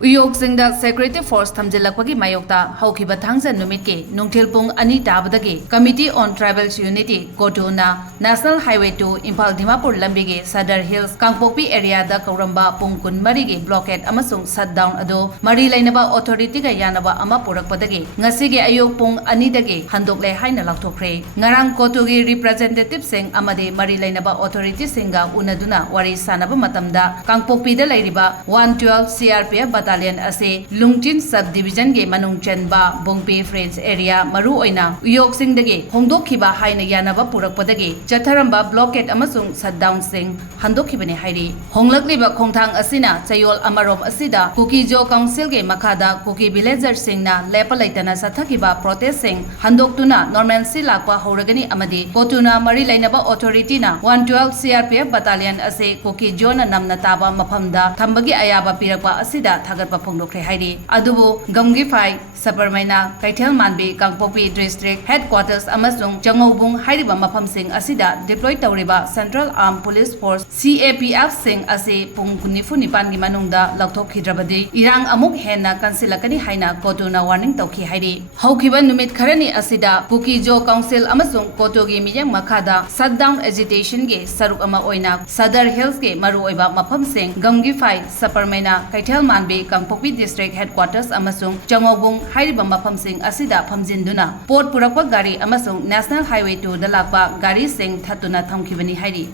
Uyoksingda Security Force Thamjilakpagi Mayokta Haukiba Thangsa Numitki Nungthil Pung Ani Tabadagi Committee on Tribal Unity Kotuna National Highway 2 Impal Dimapur Lambigi Sadar Hills Kangpokpi area da Kouramba Pung Kun Marigi Blockade Amasung Shutdown ado Mari Lainaba Authority ga Yanaba Ama Purakpadagi Ngasigi Ayok Pung Ani dagi Handokhre haina Handokhre Ngarang Kotugi representative sing amade Mari Lainaba Authority singa unaduna wari sanaba matamda Kangpokpi da lairiba 112 CRPF Battalion ase Lungtin Subdivision ge Manung Chenba Bongpe Friends area Maru Oina Uyoksing dagi Hongdokhiba haina Yanaba Purakpadagi Chatharamba Blockade Amasung Shutdown sing Handokhibane hairi Honglakliba Khongthang asina Chayol Amarom asida Kukijo Council ge Makada Kuki villagers singna lepa laitana sathakiba protest sing Handoktuna normalcy lakpa horagani amadi Kotuna Mari Lainaba Authority na 112 CRPF Battalion ase Kuki Jona namna taba maphamda thambagi ayaba pirakpa asida thagatpa phongdokre hairi adubu gamgi phai Saparmaina Kaithel Manbi Kangpokpi District Headquarters Amasung Jangaubung hairiba mafam sing asida deploy tawriba Central Armed Police Force CAPF sing ase pung 94 gi manungda lakthokhidrabadi irang amuk henna kansilakani haina Kotuna warning tawki hairi haukiba numit kharani asida Kukijo Council Amasung Kotogi miyang makada shutdown agitation ge saruk ama oina Sadar Hills ge maru oiba mafam sing gamgi phai Saparmaina Kaithel Manbi Kangpokpi District Headquarters Amasung Jangaubung hairiba mafam sing asida phamjinduna port purakpa gari amasung National Highway 2 da lakpa gari sing thatuna thamkhibani hairi